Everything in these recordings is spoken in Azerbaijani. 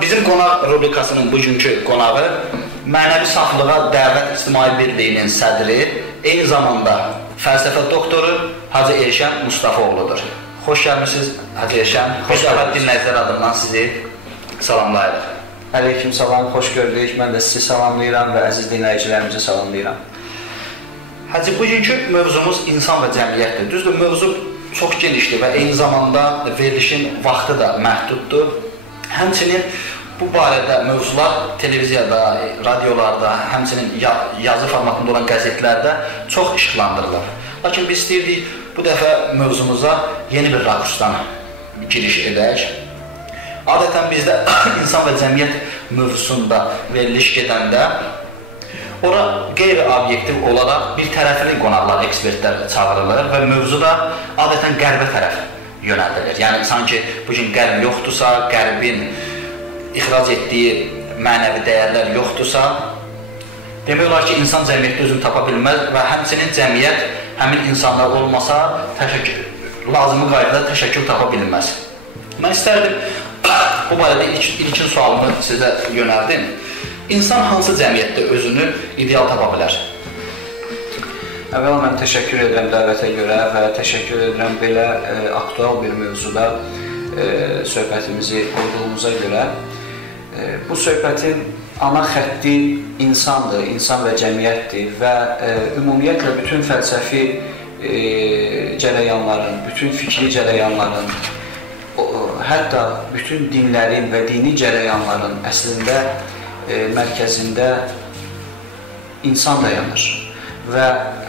Bizim qonaq rubrikasının bugünkü qonağı mənəvi saflığa dəvət ictimai birliyinin sədri, eyni zamanda fəlsəfə doktoru Hacı Elşən Mustafaoğludur. Xoş gəlmişsiniz Hacı Elşən. Xoş gəlmişsiniz. Dinləyicilər adından sizi salamlayırıq. Əleyküm salam, xoş gördük. Mən də sizi salamlayıram və əziz dinləyicilərimizi salamlayıram. Hacı, bugünkü mövzumuz insan və cəmiyyətdir. Düzdür, mövzu çox genişdir və eyni zamanda verilişin vaxtı da məhduddur. Həmçinin bu barədə mövzular televiziyada, radiolarda, həmçinin yazı formatında olan qəzetlərdə çox işıqlandırılır. Lakin biz istəyirdik bu dəfə mövzumuza yeni bir rakursdan giriş edək. Adətən bizdə insan və cəmiyyət mövzusunda veriliş gedəndə ora qeyri-obyektiv olaraq bir tərəfli qonaqlar, ekspertlər çağırılır və mövzu da adətən qərbə tərəf yönəldilir. Yəni, sanki bugün qərb yoxdursa, qərbin ixrac etdiyi mənəvi dəyərlər yoxdursa, demək olar ki, insan cəmiyyətdə özünü tapa bilməz və həmçinin cəmiyyət həmin insanlar olmasa lazımi qaydada təşəkkül tapa bilməz. Mən istərdim, bu barədə ilkin sualımı sizə yönəldim. İnsan hansı cəmiyyətdə özünü ideal tapa bilər? Əvvəla mən təşəkkür edirəm dəvətə görə və təşəkkür edirəm belə aktual bir mövzuda söhbətimizi qurduğumuza görə. Bu söhbətin ana xətti insandır, insan və cəmiyyətdir və ümumiyyətlə bütün fəlsəfi cərəyanların, bütün fikri cərəyanların, hətta bütün dinlərin və dini cərəyanların əslində mərkəzində insan dayanır. Və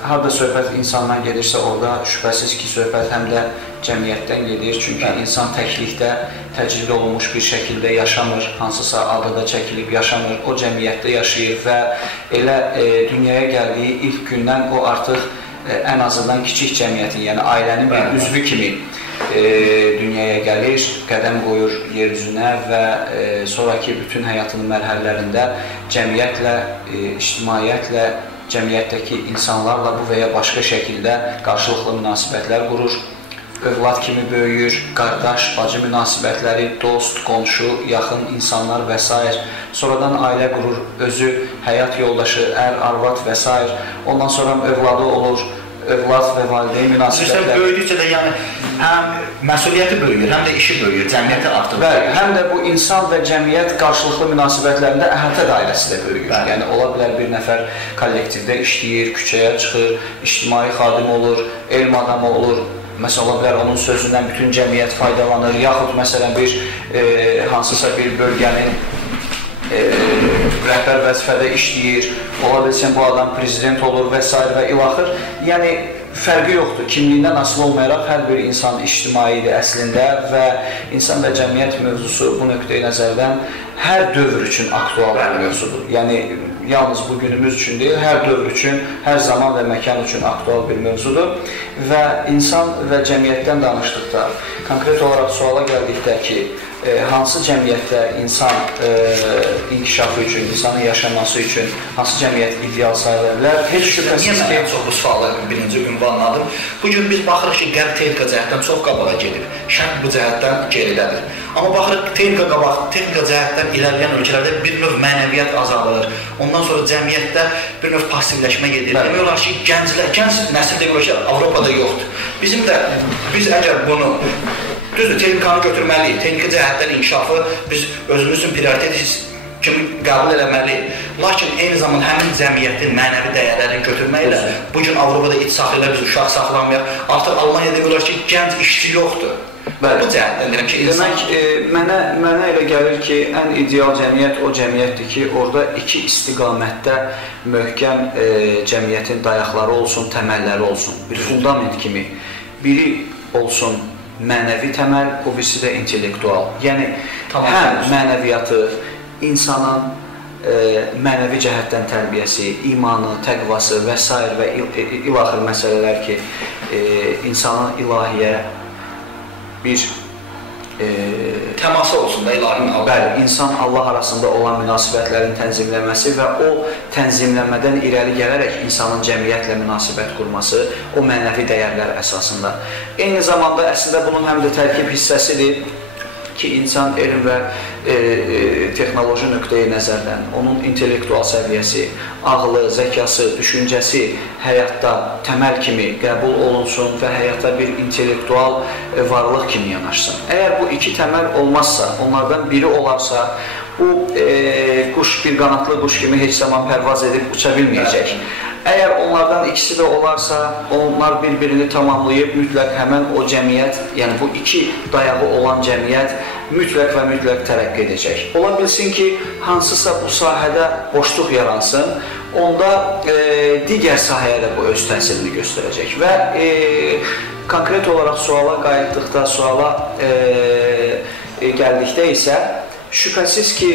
harada söhbət insandan gedirsə, orada şübhəsiz ki, söhbət həm də cəmiyyətdən gedir. Çünki insan təklikdə təcrid olunmuş bir şəkildə yaşamır, hansısa adada çəkilib yaşamır, o cəmiyyətdə yaşayır və elə dünyaya gəldiyi ilk gündən o artıq ən azından kiçik cəmiyyətin, yəni ailənin bir üzvü kimi dünyaya gəlir, qədəm qoyur yer üzünə və sonraki bütün həyatının mərhələlərində cəmiyyətlə, ictimaiyyətlə, cəmiyyətdəki insanlarla bu və ya başqa şəkildə qarşılıqlı münasibətlər qurur, övlad kimi böyüyür, qardaş, bacı münasibətləri, dost, qonşu, yaxın insanlar və s. Sonradan ailə qurur, özü, həyat yoldaşı, ər, arvad və s. Ondan sonra övladı olur, övlad və valideyn münasibətləri. Böyüdükcə də yəni həm məsuliyyəti böyüyür, həm də işi böyüyür, cəmiyyəti artır. Bəli, həm də bu insan və cəmiyyət qarşılıqlı münasibətlərində əhatə dairəsi də böyüyür. Yəni, ola bilər bir nəfər kollektivdə işləyir, küçəyə çıxır, ictimai xadim olur, elm adamı olur. Məsələn, ola bilər onun sözündən bütün cəmiyyət faydalanır, yaxud məsələn hansısa bir bölgənin rəhbər vəzifədə işləyir, ola bilsin bu adam prezident olur və s. və ilaxır. Yəni, fərqi yoxdur. Kimliyindən asılı olmayaraq hər bir insan ictimaidir əslində və insan və cəmiyyət mövzusu bu nöqteyi nəzərdən hər dövr üçün aktual bir mövzudur. Yəni, yalnız bu günümüz üçün deyil, hər dövr üçün, hər zaman və məkan üçün aktual bir mövzudur və insan və cəmiyyətdən danışdıqda, konkret olaraq suala gəldikdə ki, hansı cəmiyyətdə insan inkişafı üçün, insanın yaşaması üçün hansı cəmiyyət ideal sayıla bilər? Heç şübhəsiz ki, çox bu sualı birinci ünvanladım. Bugün biz baxırıq ki, qərb texnika cəhətdən çox qabağa gedir, şərq bu cəhətdən geridədir. Amma baxırıq, texnika cəhətdən ilərləyən ölkələrdə bir növ mənəviyyat azalır, ondan sonra cəmiyyətdə bir növ passivləşmə gedir. Demək olar ki, gənc nəsil demək olar ki, Avropada yoxdur. Biz əgər bunu düzdür, texnikanı götürməliyik, texniki cəhətdən inkişafı biz özümüz üçün prioritet kimi qəbul eləməliyik. Lakin eyni zamanda həmin cəmiyyətin mənəvi dəyərlərini götürməklə bugün Avropada iç saxlayla biz uşaq saxlamayaq. Artıq Almaniyada demək olar ki, gənc işçi yoxdur. Bu cəhətdən deyirəm ki, demək, mənə elə gəlir ki, ən ideal cəmiyyət o cəmiyyətdir ki, orada iki istiqamətdə möhkəm cəmiyyətin dayaqları olsun, təməlləri olsun. Bir fundament kimi. Biri olsun mənəvi təməl, o birisi də intellektual. Yəni, həm mənəviyyatı, insanın mənəvi cəhətdən tərbiyəsi, imanı, təqvası və s. və ilaxır məsələlər ki, insanın ilahiyə bir təması olsun da ilahinin Allah. Bəli, insan Allah arasında olan münasibətlərin tənzimləməsi və o tənzimləmədən irəli gələrək insanın cəmiyyətlə münasibət qurması, o mənəvi dəyərlər əsasında. Eyni zamanda əslində bunun həm də tərkib hissəsidir ki, insan elm və texnoloji nöqteyi nəzərdən, onun intellektual səviyyəsi, ağlı, zəkası, düşüncəsi həyatda təməl kimi qəbul olunsun və həyata bir intellektual varlıq kimi yanaşsın. Əgər bu iki təməl olmazsa, onlardan biri olarsa, bu quş, bir qanatlı quş kimi heç zaman pərvaz edib uça bilməyəcək. Əgər onlardan ikisi də olarsa, onlar bir-birini tamamlayıb mütləq həmən o cəmiyyət, yəni bu iki dayağı olan cəmiyyət mütləq və mütləq tərəqqi edəcək. Ola bilsin ki, hansısa bu sahədə boşluq yaransın, onda digər sahəyə də bu öz təsirini göstərəcək. Və konkret olaraq suala qayıtdıqda, suala gəldikdə isə şübhəsiz ki,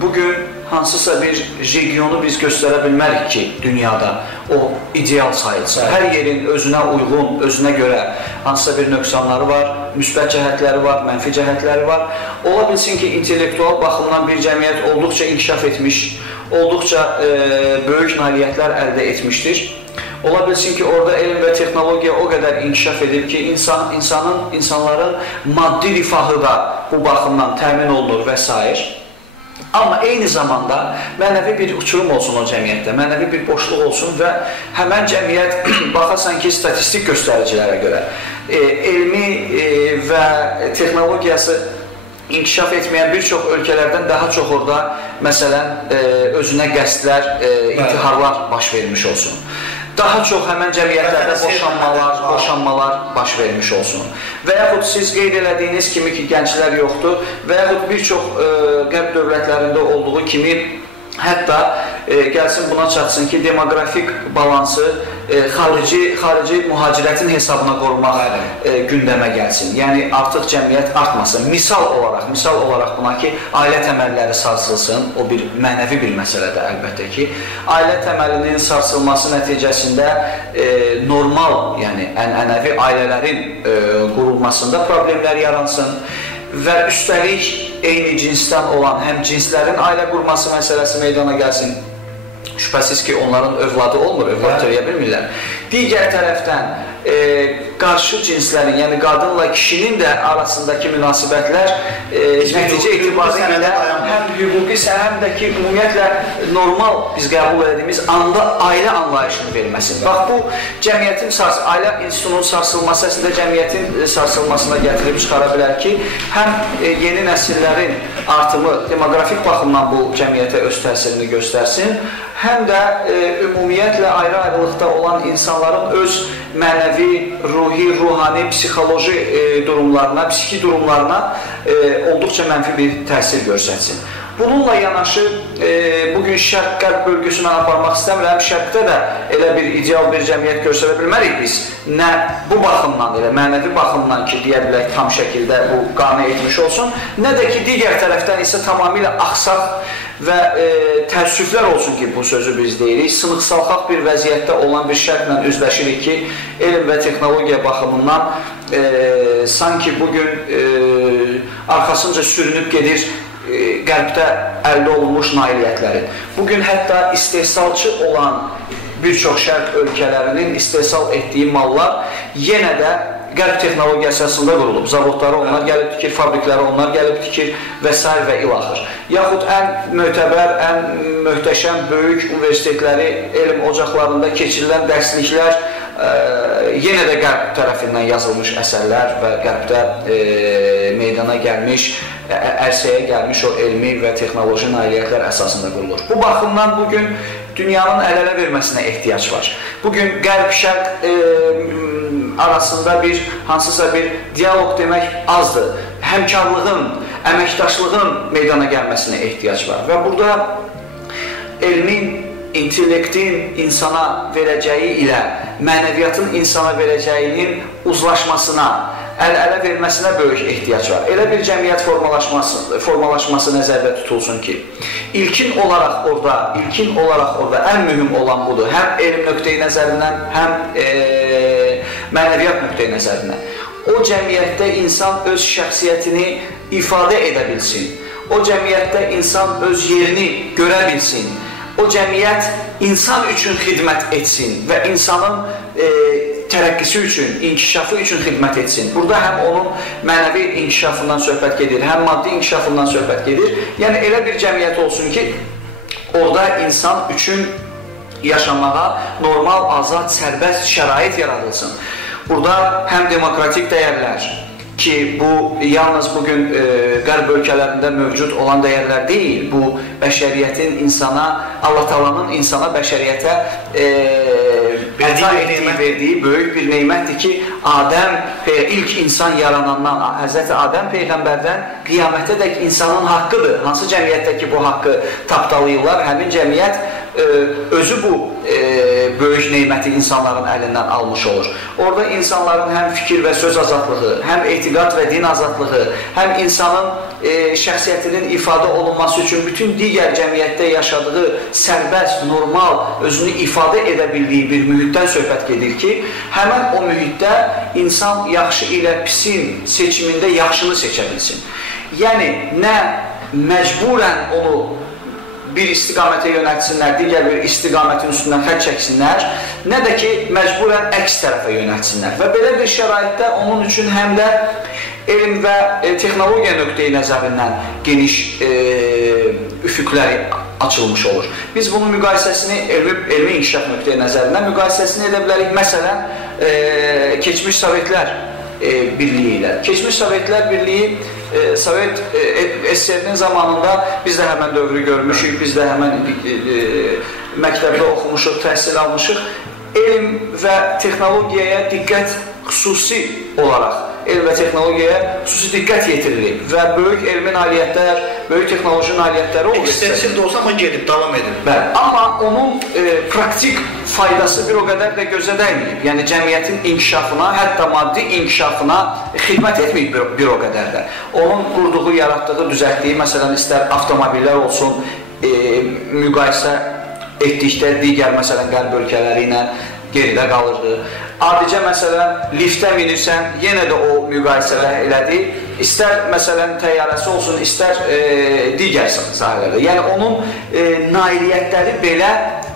bugün hansısa bir regionu biz göstərə bilmərik ki, dünyada o ideal sayılsa. Hər yerin özünə uyğun, özünə görə hansısa bir nöqsanları var, müsbət cəhətləri var, mənfi cəhətləri var. Ola bilsin ki, intellektual baxımdan bir cəmiyyət olduqca inkişaf etmiş, olduqca böyük nailiyyətlər əldə etmişdir. Ola bilsin ki, orada elm və texnologiya o qədər inkişaf edib ki, insanların maddi rifahı da bu baxımdan təmin olunur və s. Amma eyni zamanda mənəvi bir uçurum olsun o cəmiyyətdə, mənəvi bir boşluq olsun və həmən cəmiyyət baxasan ki, statistik göstəricilərə görə elmi və texnologiyası inkişaf etməyən bir çox ölkələrdən daha çox orada, məsələn, özünə qəsdlər, intiharlar baş vermiş olsun. Daha çox həmən cəmiyyətlərdə boşanmalar baş vermiş olsun. Və yaxud siz qeyd elədiyiniz kimi ki, gənclər yoxdur və yaxud bir çox qərb dövlətlərində olduğu kimi hətta gəlsin buna çatsın ki, demoqrafik balansı xarici mühacirətin hesabına qorumaq gündəmə gəlsin. Yəni artıq cəmiyyət artmasın. Misal olaraq buna ki, ailə təməlləri sarsılsın, o bir mənəvi bir məsələdir əlbəttə ki. Ailə təməlinin sarsılması nəticəsində normal, yəni ənənəvi ailələrin qurulmasında problemlər yaransın və üstəlik eyni cinsdən olan həm cinslərin ailə qurması məsələsi meydana gəlsin. Şübhəsiz ki, onların övladı olmur, övlad törəyə bilmirlər. Digər tərəfdən qarşı cinslərin, yəni qadınla kişinin də arasındakı münasibətlər nəticə etibarilə həm hüquqisə, həm də ki, ümumiyyətlə normal biz qəbul edədiyimiz anda ailə anlayışını verməsin. Bax, bu cəmiyyətin ailə institutunun sarsılması əslində cəmiyyətin sarsılmasına gətirib çıxara bilər ki, həm yeni nəsillərin artımı demoqrafik baxımdan bu cəmiyyətə öz təsirini göstərsin, həm də ümumiyyətlə ayrı-ayrılıqda olan insanların öz mənəvi, ruhi, ruhani, psixoloji durumlarına, psixi durumlarına olduqca mənfi bir təsir göstərsin. Bununla yanaşı, bugün Şərq-Qərb bölgüsünə aparmaq istəmirəm, Şərqdə də elə bir ideal bir cəmiyyət göstərə bilmərik biz. Nə bu baxımdan, elə mənəvi baxımdan ki, deyə bilək, tam şəkildə bu qane etmiş olsun, nə də ki, digər tərəfdən isə tamamilə axsaq və təəssüflər olsun ki, bu sözü biz deyirik, sınıq-salxaq bir vəziyyətdə olan bir şərqlə üzləşirik ki, elm və texnologiya baxımından sanki bugün arxasınca sürünüb gedir Qərbdə əldə olunmuş nailiyyətləri. Bugün hətta istehsalçı olan bir çox şərq ölkələrinin istehsal etdiyi mallar yenə də Qərb texnologiyası əsasında qurulub. Zavodları onlar gəlib tikir, fabrikləri onlar gəlib tikir və s. və ilaxır. Yaxud ən mötəbər, ən möhtəşəm, böyük universitetləri, elm ocaqlarında keçirilən dərsliklər yenə də Qərb tərəfindən yazılmış əsərlər və Qərbdə meydana gəlmiş, ərsəyə gəlmiş o elmi və texnoloji nailiyyətlər əsasında qurulur. Bu baxımdan bugün dünyanın əl-ələ verməsinə ehtiyac var. Bugün Qərb-Şərq arasında hansısa bir diyaloq demək azdır. Həmkarlığın, əməkdaşlığın meydana gəlməsinə ehtiyac var. Və burada elmin, intellektin insana verəcəyi ilə mənəviyyatın insana verəcəyinin uzlaşmasına, əl-ələ verməsinə böyük ehtiyac var. Elə bir cəmiyyət formalaşması nəzərdə tutulsun ki, ilkin olaraq orada ən mühüm olan budur. Həm elm nöqteyi nəzərindən, həm mənəviyyat nöqteyi nəzərindən. O cəmiyyətdə insan öz şəxsiyyətini ifadə edə bilsin. O cəmiyyətdə insan öz yerini görə bilsin. O cəmiyyət insan üçün xidmət etsin və insanın tərəqqisi üçün, inkişafı üçün xidmət etsin. Burada həm onun mənəvi inkişafından söhbət gedir, həm maddi inkişafından söhbət gedir. Yəni elə bir cəmiyyət olsun ki, orada insan üçün yaşamağa normal, azad, sərbəst şərait yaradılsın. Burada həm demokratik dəyərlər ki, bu yalnız bugün qərb ölkələrində mövcud olan dəyərlər deyil, bu bəşəriyyətin insana, Allah Taala'nın insana, bəşəriyyətə verdiyi böyük bir neymətdir ki, Adəm ilk insan yaranandan, Həzrəti Adəm Peyğəmbərdən qiyamətədək insanın haqqıdır. Hansı cəmiyyətdə ki, bu haqqı tapdalayırlar, həmin cəmiyyət özü bu böyük neyməti insanların əlindən almış olur. Orada insanların həm fikir və söz azadlığı, həm etiqad və din azadlığı, həm insanın şəxsiyyətinin ifadə olunması üçün bütün digər cəmiyyətdə yaşadığı sərbəst, normal, özünü ifadə edə bildiyi bir mühitdən söhbət gedir ki, həmən o mühitdə insan yaxşı ilə pisin seçimində yaxşını seçə bilsin. Yəni, nə məcburən onu bir istiqamətə yönətsinlər, digər bir istiqamətin üstündən xətt çəksinlər, nə də ki, məcburən əks tərəfə yönətsinlər. Və belə bir şəraitdə onun üçün həm də elm və texnologiya nöqteyi nəzərindən geniş üfüqləri açılmış olur. Biz bunun müqayisəsini, elmi inkişaf nöqteyi nəzərindən müqayisəsini edə bilərik. Məsələn, keçmiş Sovetlər Birliyi ilə. Keçmiş Sovetlər Birliyi Sovet SSR-nin zamanında biz də həmən dövrü görmüşük, biz də həmən məktəbdə oxumuşuq, təhsil almışıq. Elm və texnologiyaya diqqət xüsusi olaraq, elm və texnologiyaya xüsusi diqqət yetirilib və böyük elmi nailiyyətlər, böyük texnoloji nailiyyətləri olur. Ekstensiv də olsa, amma gedib, davam edib. Bəli, amma onun praktik faydası bir o qədər də gözə dəyməyib. Yəni, cəmiyyətin inkişafına, hətta maddi inkişafına xidmət etməyib bir o qədər də. Onun qurduğu, yaratdığı, düzəltdiyi, məsələn, istər avtomobillər olsun, müqayisə etdikdə digər, məsələn, qərb ölkələri ilə geridə qalırdı. Adicə, məsələn, liftə minirsən, yenə də o müqayisələr elədi. İstər, məsələn, təyyarəsi olsun, istər digər sahələrdə. Yəni, onun nailiyyətləri belə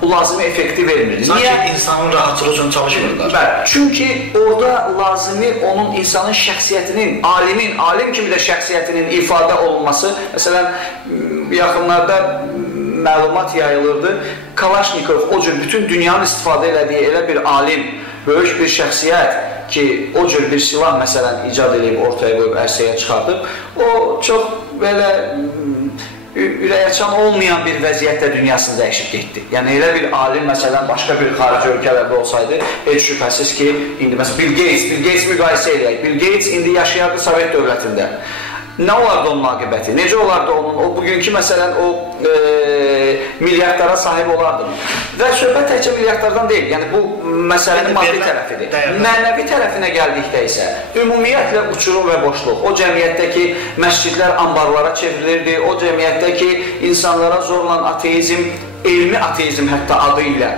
lazımi effekti vermir. Sanki insanın rahatçılığı üçün çalışmırlar. Bəli, çünki orada lazımi onun insanın şəxsiyyətinin, alim kimi də şəxsiyyətinin ifadə olunması, məsələn, yaxınlarda məlumat yayılırdı. Kalaşnikov o cür bütün dünyanın istifadə elədiyi elə bir alim, böyük bir şəxsiyyət ki, o cür bir silah məsələn icad edib, ortaya qoyub, ərsəyə çıxardıb, o çox belə ürəkaçan olmayan bir vəziyyətdə dünyasını dəyişib getdi. Yəni, elə bir alim məsələn başqa bir xarici ölkələrdə olsaydı, heç şübhəsiz ki, indi məsələn Bill Gates müqayisə edək. Bill Gates indi yaşayardı Sovet dövlətində. Nə olardı onun aqibəti? Necə olardı onun? O bugünkü məsələn o milyardlara sahib olardı. Və söhbət təkcə milyardlardan deyil. Yəni bu məsələnin maddi tərəfidir. Mənəvi tərəfinə gəldikdə isə ümumiyyətlə uçurum və boşluq. O cəmiyyətdəki məscidlər anbarlara çevrilirdi. O cəmiyyətdəki insanlara zorla ateizm, elmi ateizm hətta adı ilə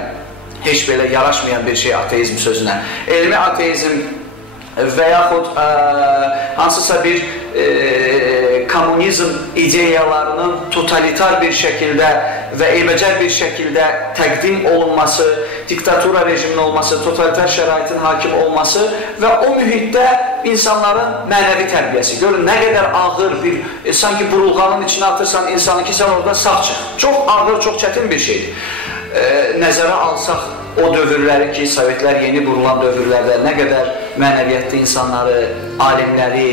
heç belə yaraşmayan bir şey ateizm sözünə. Elmi ateizm və yaxud hansısa bir kommunizm ideyalarının totalitar bir şəkildə və eybəcər bir şəkildə təqdim olunması, diktatura rejiminin olması, totalitar şəraitin hakim olması və o mühitdə insanların mənəvi tərbiyəsi. Görün, nə qədər ağır bir, sanki burulğanın içine atırsan insanı ki, sən orada sağ çıx. Çox ağır, çox çətin bir şeydir. Nəzərə alsaq o dövrləri ki, Sovetlər yeni qurulan dövrlərdə nə qədər mənəviyyətli insanları, alimləri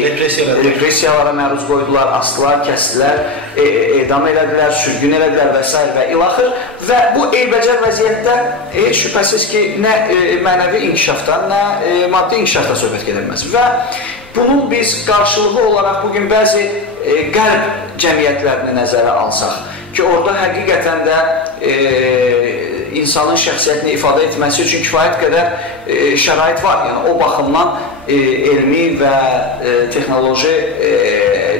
repressiyalara məruz qoydular, astılar, kəsdilər, edam elədilər, sürgün elədilər və s. və ilaxır. Və bu eybəcər vəziyyətdə şübhəsiz ki, nə mənəvi inkişafdan, nə maddi inkişafdan söhbət gedilməz. Və bunun biz qarşılığı olaraq bugün bəzi qərb cəmiyyətlərini nəzərə alsaq ki, orada həqiqətən də insanın şəxsiyyətini ifadə etməsi üçün kifayət qədər şərait var. Yəni, o baxımdan elmi və texnoloji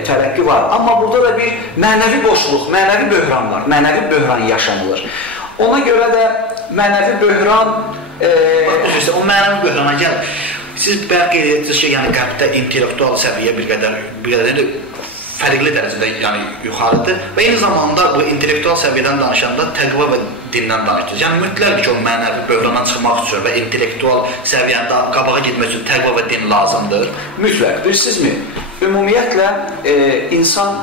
tərəqqi var. Amma burada da bir mənəvi boşluq, mənəvi böhran var. Mənəvi böhran yaşanılır. Ona görə də mənəvi böhran... O mənəvi böhrana gəlir. Siz bəlkə qeyd edirsiniz ki, yəni qərbdə intellektual səviyyə bir qədər fərqli dərəcədə yuxarıdır və eyni zamanda bu intellektual səviyyədən danışanda təqva və dindən danışdınız. Yəni mütləq ki, o mənəvi böhrandan çıxmaq üçün və intellektual səviyyəndə qabağa getmək üçün təqva və din lazımdır. Mütləq. Bilirsinizmi? Ümumiyyətlə insan